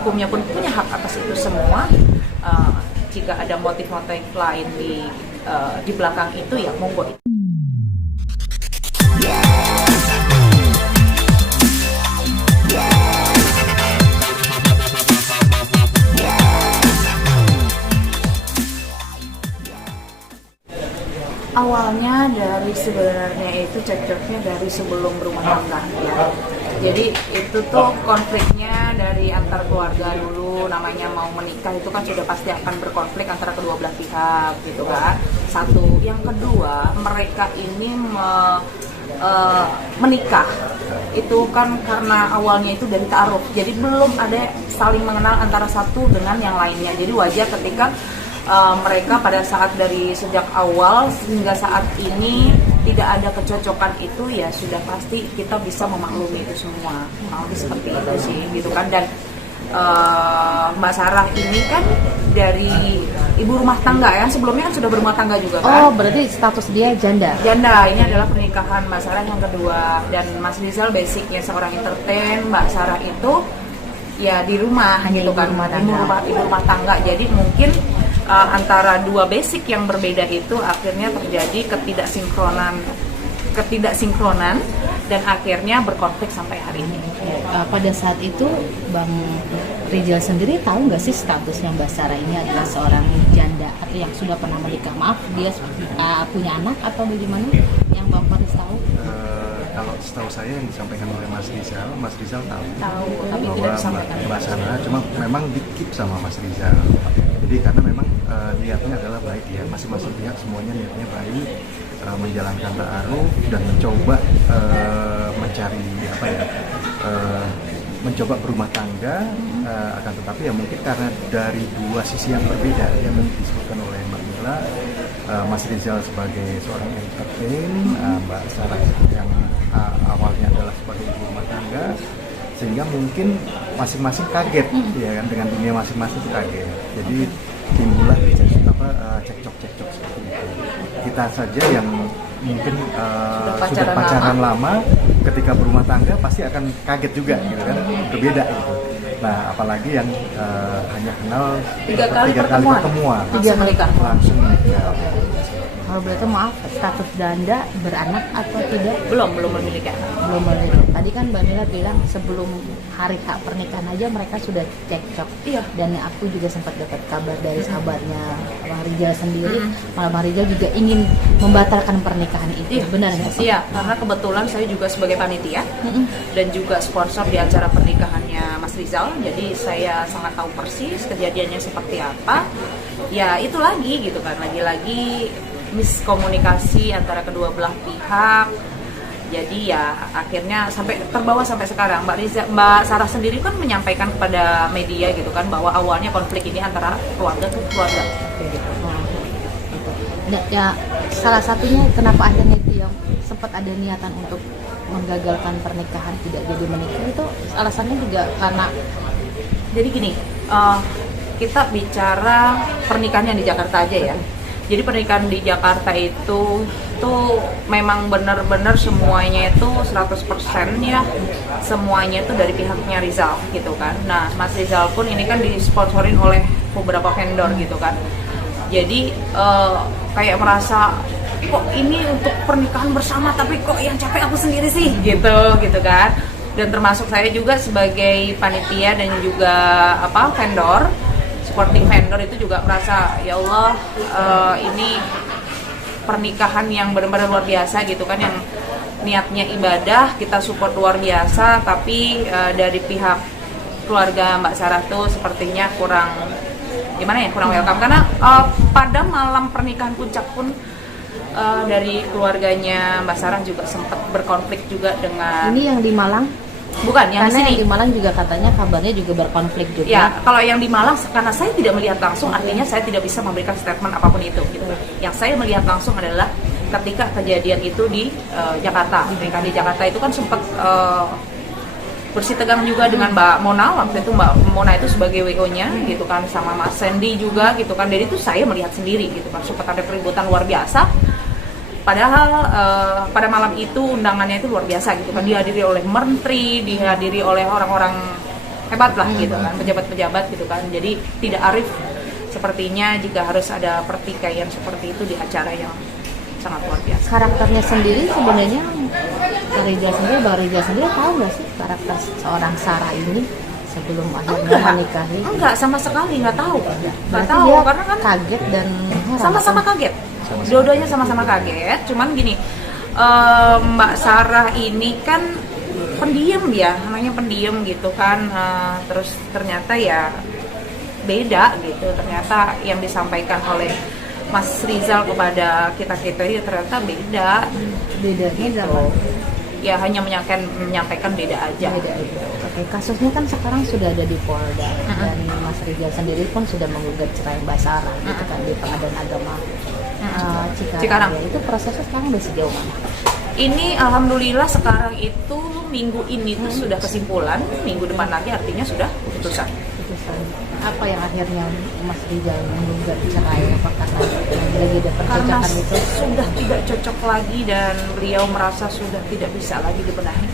hukumnya pun punya hak atas itu semua. Jika ada motif-motif lain di belakang itu, ya monggo. Awalnya dari sebenarnya itu cekcoknya dari sebelum berumah tangga ya. Jadi itu tuh konfliknya dari antar keluarga dulu, namanya mau menikah itu kan sudah pasti akan berkonflik antara kedua belah pihak gitu kan. Satu, yang kedua mereka ini menikah itu kan karena awalnya itu dari ta'aruf, jadi belum ada saling mengenal antara satu dengan yang lainnya. Jadi wajar ketika mereka pada saat dari sejak awal hingga saat ini tidak ada kecocokan itu, ya sudah pasti kita bisa memaklumi itu semua. Seperti itu sih gitu kan. Dan Mbak Sarah ini kan dari ibu rumah tangga ya, sebelumnya kan sudah berumah tangga juga kan. Oh, berarti status dia janda. Janda, ini adalah pernikahan Mbak Sarah yang kedua. Dan Mas Rizal basicnya seorang entertain, Mbak Sarah itu ya di rumah gitu kan, ibu rumah tangga. Jadi mungkin antara dua basic yang berbeda itu akhirnya terjadi ketidaksinkronan dan akhirnya berkonflik sampai hari ini. Pada saat itu Bang Rizal sendiri tahu nggak sih statusnya Mbak Sarah ini adalah seorang janda atau yang sudah pernah menikah? Maaf, dia punya anak atau bagaimana? Yang Bang Faris tahu? Kalau setahu saya yang disampaikan oleh Mas Rizal tahu, tapi tidak disampaikan Mbak Sarah, cuma memang dikip sama Mas Rizal. Jadi karena memang niatnya adalah baik ya, masing-masing pihak semuanya niatnya baik, menjalankan ta'aruf dan mencoba mencari mencoba berumah tangga, akan tetapi ya mungkin karena dari dua sisi yang berbeda yang disebutkan oleh Mbak Mila, Mas Rizal sebagai seorang entertain, Mbak Sarah yang awalnya adalah sebagai ibu rumah tangga, sehingga mungkin masing-masing kaget ya kan, dengan dunia masing-masing kaget. Jadi timbullah cekcok-cekcok seperti itu. Kita saja yang mungkin sudah pacaran lama, ketika berumah tangga pasti akan kaget juga gitu kan, berbeda gitu. Nah, apalagi yang hanya kenal tiga kali pertemuan langsung menikah. Kalau boleh tahu, maaf, status janda beranak atau tidak? Belum memiliki anak. Belum memiliki. Tadi kan Mbak Mila bilang sebelum hari hak pernikahan aja mereka sudah cekcok. Iya. Dan aku juga sempat dapat kabar dari sahabatnya Bang Rizal sendiri, malah Bang Rizal juga ingin membatalkan pernikahan itu. Iya. Benar nggak sih? Iya, karena kebetulan saya juga sebagai panitia dan juga sponsor di acara pernikahannya Mas Rizal. Jadi saya sangat tahu persis kejadiannya seperti apa. Ya itu lagi gitu kan, lagi-lagi miskomunikasi antara kedua belah pihak. Jadi ya akhirnya terbawa sampai sekarang. Mbak Sarah sendiri kan menyampaikan kepada media gitu kan, bahwa awalnya konflik ini antara keluarga ke keluarga. Nah, ya salah satunya kenapa akhirnya itu yang sempat ada niatan untuk menggagalkan pernikahan, tidak jadi menikah, itu alasannya juga karena jadi gini, kita bicara pernikahan yang di Jakarta aja ya. Jadi pernikahan di Jakarta itu tuh memang benar-benar semuanya itu 100% ya, semuanya itu dari pihaknya Rizal gitu kan. Nah, Mas Rizal pun ini kan disponsorin oleh beberapa vendor gitu kan. Jadi kayak merasa kok ini untuk pernikahan bersama tapi kok yang capek aku sendiri sih gitu kan. Dan termasuk saya juga sebagai panitia dan juga vendor, supporting vendor itu juga merasa ya Allah, ini pernikahan yang benar-benar luar biasa gitu kan, yang niatnya ibadah, kita support luar biasa, tapi dari pihak keluarga Mbak Sarah tuh sepertinya kurang welcome, karena pada malam pernikahan puncak pun dari keluarganya Mbak Sarah juga sempat berkonflik juga dengan ini yang di Malang. Bukan, yang karena di sini. Yang di Malang juga katanya kabarnya juga berkonflik juga. Ya, kalau yang di Malang karena saya tidak melihat langsung, artinya saya tidak bisa memberikan statement apapun itu gitu. Yang saya melihat langsung adalah ketika kejadian itu di Jakarta. Pernikahan di Jakarta itu kan sempat bersih tegang juga dengan Mbak Mona. Waktu itu Mbak Mona itu sebagai WO-nya gitu kan, sama Mas Sandy juga gitu kan. Jadi itu saya melihat sendiri gitu kan, sempat ada keributan luar biasa. Padahal pada malam itu undangannya itu luar biasa gitu kan, dihadiri oleh menteri, dihadiri oleh orang-orang hebat lah gitu kan, pejabat-pejabat gitu kan. Jadi tidak arif sepertinya jika harus ada pertikaian seperti itu di acara yang sangat luar biasa. Karakternya sendiri sebenarnya Bang Rizal sendiri tahu nggak sih karakter seorang Sarah ini sebelum akhirnya menikahi? Enggak, sama sekali nggak tahu. Nggak Berarti tahu dia karena kan kaget dan heran. sama-sama kaget. Dua-duanya sama-sama kaget. Cuman gini, Mbak Sarah ini kan pendiam ya, namanya pendiam gitu kan. Terus ternyata ya beda gitu. Ternyata yang disampaikan oleh Mas Rizal kepada kita-kita ini ternyata beda. Bedanya Gitu. dalam Ya hanya menyampaikan beda aja. beda itu. Oke, kasusnya kan sekarang sudah ada di Polda dan Mas Rizal sendiri pun sudah menggugat cerai Mbak Sarah gitu kan di Pengadilan Agama Cikarang. Cikarang. Ya, itu prosesnya sekarang udah sejauh mana? Ini alhamdulillah sekarang itu minggu ini tuh sudah kesimpulan, minggu depan lagi artinya sudah putusan. Putusan apa yang akhirnya Mas Rizal menggugat cerai? Apa karena lagi ada Karena percakapan itu? sudah tidak cocok lagi dan beliau merasa sudah tidak bisa lagi dibenahi.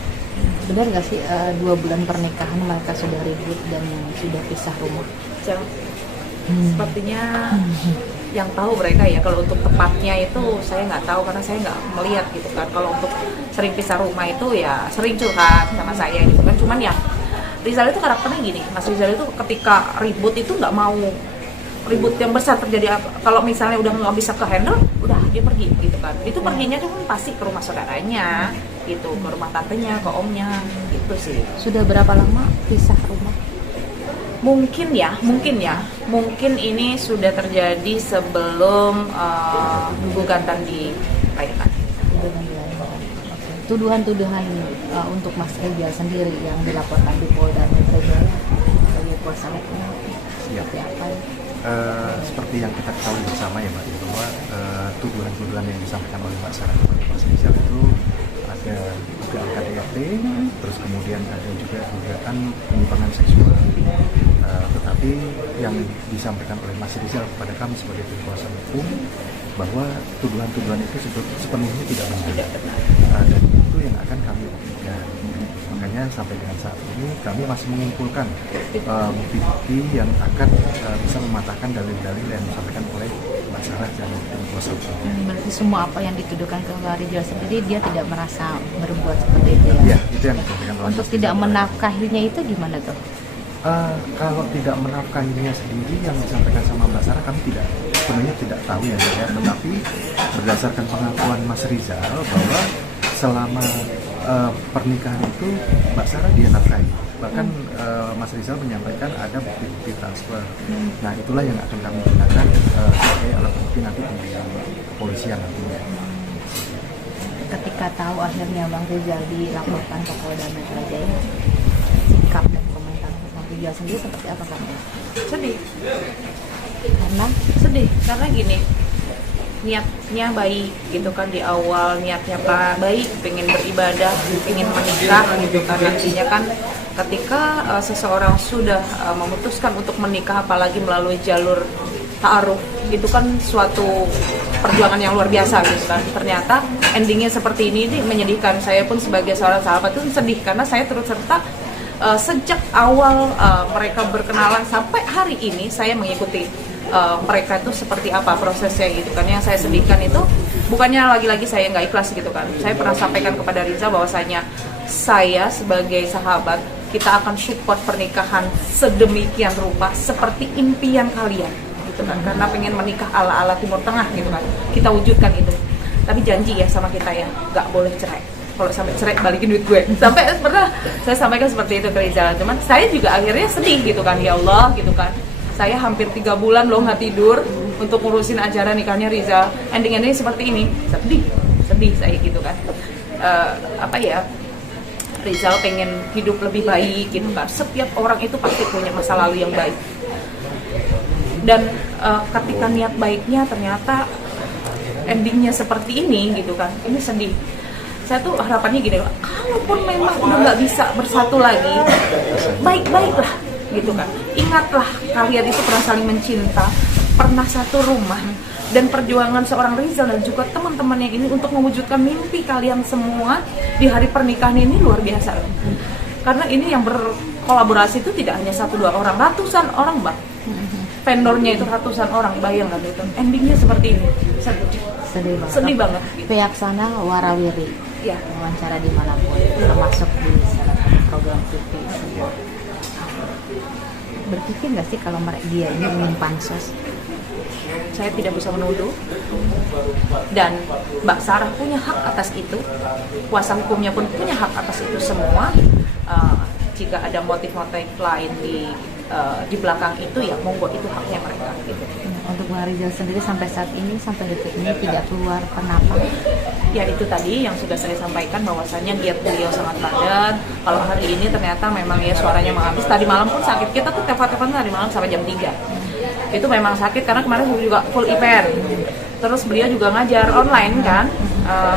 Benar nggak sih 2 bulan pernikahan mereka sudah ribut dan sudah pisah rumah? Sepertinya yang tahu mereka ya, kalau untuk tepatnya itu saya nggak tahu karena saya nggak melihat gitu kan. Kalau untuk sering pisah rumah itu ya sering curhat sama saya gitu kan. Cuman ya Rizal itu karakternya gini, Mas Rizal itu ketika ribut itu nggak mau ribut yang besar terjadi apa. Kalau misalnya udah nggak bisa ke handle, udah dia pergi gitu kan. Itu perginya kan pasti ke rumah saudaranya gitu, ke rumah tantenya, ke omnya gitu sih. Sudah berapa lama pisah rumah? Mungkin ini sudah terjadi sebelum gugatan dilahirkan. Tuduhan-tuduhan untuk Mas Rizal sendiri yang dilaporkan di Polda Metro Jaya sebagai kuasa hukum seperti apa ya? Seperti yang kita ketahui bersama ya Mbak, bahwa tuduhan-tuduhan yang disampaikan oleh Mbak Sarah kepada Mas Rizal itu ada dugaan KDRT, terus kemudian ada juga dugaan penyimpangan seksual. Tetapi yang disampaikan oleh Mas Rizal kepada kami sebagai tim kuasa hukum bahwa tuduhan-tuduhan itu sepenuhnya tidak benar, dan itu yang akan kami buktikan. Makanya sampai dengan saat ini kami masih mengumpulkan bukti-bukti yang akan bisa mematahkan dalil-dalil yang disampaikan oleh Mbak Sarah dan tim kuasa hukum. Berarti semua apa yang dituduhkan ke Mbak Rizal sendiri dia tidak merasa berbuat seperti itu ya? Ya, itu yang disampaikan oleh Untuk Mas tidak Rizal. menafkahinya itu gimana tuh? Kalau tidak menafkahinya sendiri yang disampaikan sama Mbak Sarah kami sebenarnya tidak tahu ya, tetapi berdasarkan pengakuan Mas Rizal bahwa selama pernikahan itu Mbak Sarah dia nafkahi. Bahkan Mas Rizal menyampaikan ada bukti-bukti transfer. Nah itulah yang akan kami gunakan sebagai alat bukti nanti di kepolisian nantinya. Ketika tahu akhirnya Bang Rizal dilaporkan ke Polda Metro Jaya, sikap dan komentar Bang Rizal sendiri seperti apa kan? Sedih karena gini, niatnya baik gitu kan, di awal niatnya baik, pengen beribadah, pengen menikah gitu kan. Nantinya kan ketika seseorang sudah memutuskan untuk menikah, apalagi melalui jalur ta'aruf, itu kan suatu perjuangan yang luar biasa gitu kan. Ternyata endingnya seperti ini menyedihkan. Saya pun sebagai seorang sahabat itu sedih karena saya turut serta sejak awal mereka berkenalan sampai hari ini saya mengikuti mereka itu seperti apa prosesnya gitu kan. Yang saya sedihkan itu bukannya lagi-lagi saya nggak ikhlas gitu kan. Saya pernah sampaikan kepada Riza bahwasanya saya sebagai sahabat, kita akan support pernikahan sedemikian rupa seperti impian kalian gitu kan. Karena pengen menikah ala-ala Timur Tengah gitu kan, kita wujudkan itu. Tapi janji ya sama kita ya, nggak boleh cerai. Kalau sampai cerai balikin duit gue. Sampai pernah saya sampaikan seperti itu ke Riza. Cuman saya juga akhirnya sedih gitu kan, ya Allah gitu kan. Saya hampir 3 bulan loh nggak tidur untuk ngurusin acara nikahnya Riza. Ending-endingnya seperti ini, sedih saya gitu kan. Rizal pengen hidup lebih baik gitu kan. Setiap orang itu pasti punya masa lalu yang baik. Dan ketika niat baiknya ternyata endingnya seperti ini gitu kan. Ini sedih. Saya tuh harapannya gini, kalaupun memang udah nggak bisa bersatu lagi, baik-baiklah gitu kan. Ingatlah kalian itu pernah saling mencinta, pernah satu rumah, dan perjuangan seorang Rizal dan juga teman-temannya ini untuk mewujudkan mimpi kalian semua di hari pernikahan ini luar biasa. Karena ini yang kolaborasi itu tidak hanya 1-2 orang, ratusan orang Mbak. Vendornya itu ratusan orang, bayangkan itu. Endingnya seperti ini. Sedih banget. Sedih banget. Gitu. Pihak sana warawiri, Ya. wawancara dimanapun, termasuk di salah satu program TV. Berpikir nggak sih kalau dia ini ingin pansos? Saya tidak bisa menuduh, dan Mbak Sarah punya hak atas itu, kuasa hukumnya pun punya hak atas itu semua. Jika ada motif-motif lain di belakang itu, ya monggo, itu haknya mereka gitu. Untuk Bang Rizal sendiri sampai saat ini, sampai detik ini tidak keluar, kenapa? Ya itu tadi yang sudah saya sampaikan, bahwasannya giat beliau sangat padat. Kalau hari ini ternyata memang ya suaranya menghabis. Tadi malam pun sakit, kita tuh telepon tadi malam sampai jam 3. Itu memang sakit karena kemarin juga full event. Terus beliau juga ngajar online kan,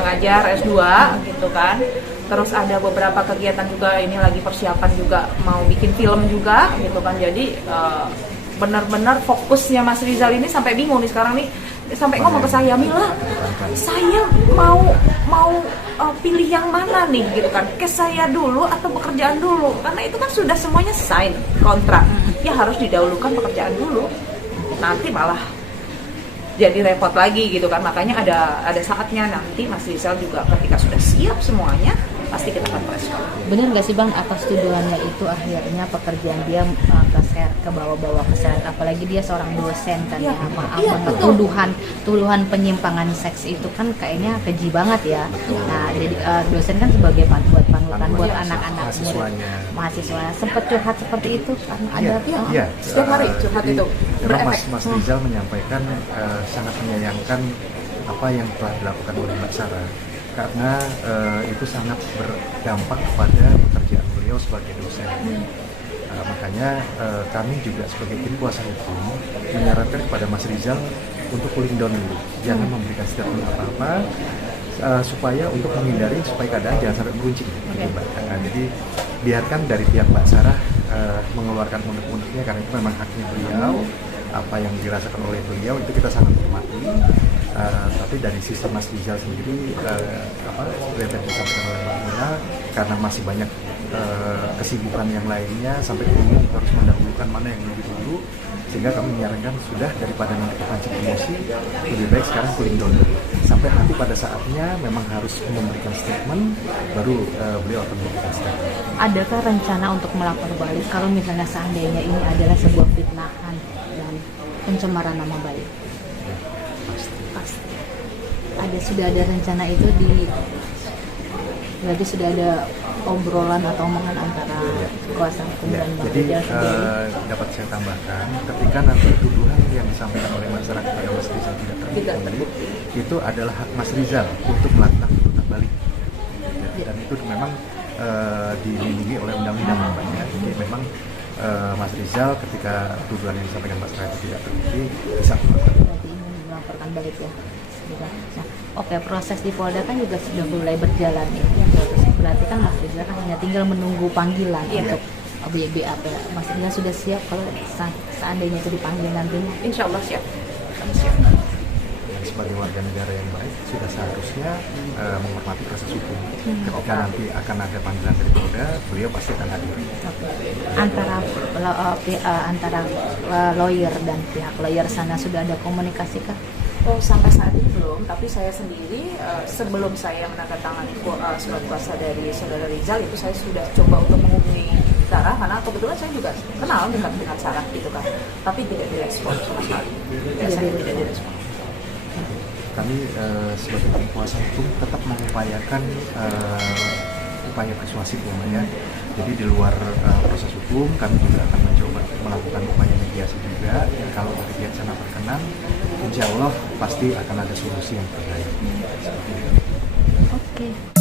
ngajar S2 gitu kan. Terus ada beberapa kegiatan juga, ini lagi persiapan juga mau bikin film juga gitu kan. Jadi benar-benar fokusnya Mas Rizal ini sampai bingung nih sekarang nih, sampai ngomong ke saya, Mila, saya mau pilih yang mana nih gitu kan, ke saya dulu atau pekerjaan dulu, karena itu kan sudah semuanya sign kontrak, ya harus didahulukan pekerjaan dulu, nanti malah jadi repot lagi gitu kan. Makanya ada saatnya nanti Mas Rizal juga ketika sudah siap semuanya, pasti kita akan respon. Benar nggak sih Bang, atas tuduhannya itu akhirnya pekerjaan dia ke bawah-bawah keseret, apalagi dia seorang dosen kan ya, maaf banget, tuduhan penyimpangan seks itu kan kayaknya keji banget ya. Nah, jadi dosen kan sebagai panutan buat anak-anak mahasiswa sempat curhat seperti itu kan, ada setiap hari curhat itu memang berefek. Mas Rizal menyampaikan sangat menyayangkan apa yang telah dilakukan oleh Mbak Sarah, karena itu sangat berdampak kepada pekerjaan beliau sebagai dosen. Makanya kami juga sebagai tim kuasa hukum menyarankan kepada Mas Rizal untuk cooling down dulu, jangan memberikan statement apa-apa, supaya untuk menghindari supaya keadaan jangan sampai meruncing. Jadi biarkan dari pihak Mbak Sarah mengeluarkan unek-uneknya, karena itu memang haknya beliau. Apa yang dirasakan oleh beliau itu kita sangat hormati. Tapi dari sisi Mas Rizal sendiri, seperti yang disampaikan oleh Mbak Mila, karena masih banyak kesibukan yang lainnya, sampai bingung harus mendahulukan mana yang lebih dulu, sehingga kami menyarankan sudah, daripada nanti kepancing emosi, lebih baik sekarang cooling down sampai nanti pada saatnya memang harus memberikan statement, baru beliau akan memberikan statement. Adakah rencana untuk melapor balik kalau misalnya seandainya ini adalah sebuah fitnahan dan pencemaran nama baik? Pasti. Sudah ada rencana itu berarti sudah ada obrolan atau omongan antara kuasa hukum dan Bang Rizal sendiri. Dapat saya tambahkan, ketika nanti tuduhan yang disampaikan oleh masyarakat kepada Mas Rizal tidak terbukti, itu adalah hak Mas Rizal untuk melakukan tuntutan balik. Dan itu memang dilindungi oleh undang-undang namanya. Jadi memang Mas Rizal ketika tuduhan yang disampaikan Mas Rizal tidak terbukti, bisa melakukan. Berarti ingin melaporkan balik ya. Nah, oke, proses di Polda kan juga sudah mulai berjalan ya. Berarti kan Mas Rizal kan hanya tinggal menunggu panggilan untuk BAP. Mas Rizal sudah siap kalau seandainya itu dipanggil nantinya? Insya Allah siap. Kami siap. Dan sebagai warga negara yang baik, sudah seharusnya menghormati proses hukum. Ketika nanti akan ada panggilan dari Polda, beliau pasti akan hadir. Antara lawyer dan pihak lawyer sana sudah ada komunikasi kah? Oh, sampai saat ini belum, tapi saya sendiri sebelum saya menandatangani surat kuasa dari saudara Rizal, itu saya sudah coba untuk menghubungi Sarah, karena kebetulan saya juga kenal dekat dengan Sarah gitu kan, tapi tidak direspon sama sekali. Tidak direspon. Kami sebagai tim kuasa hukum tetap mengupayakan upaya persuasif ya. Jadi di luar proses hukum, kami juga akan mencoba melakukan upaya mediasi juga. Kalau dari pihak sana berkenan, insya Allah pasti akan ada solusi yang terbaik. Oke.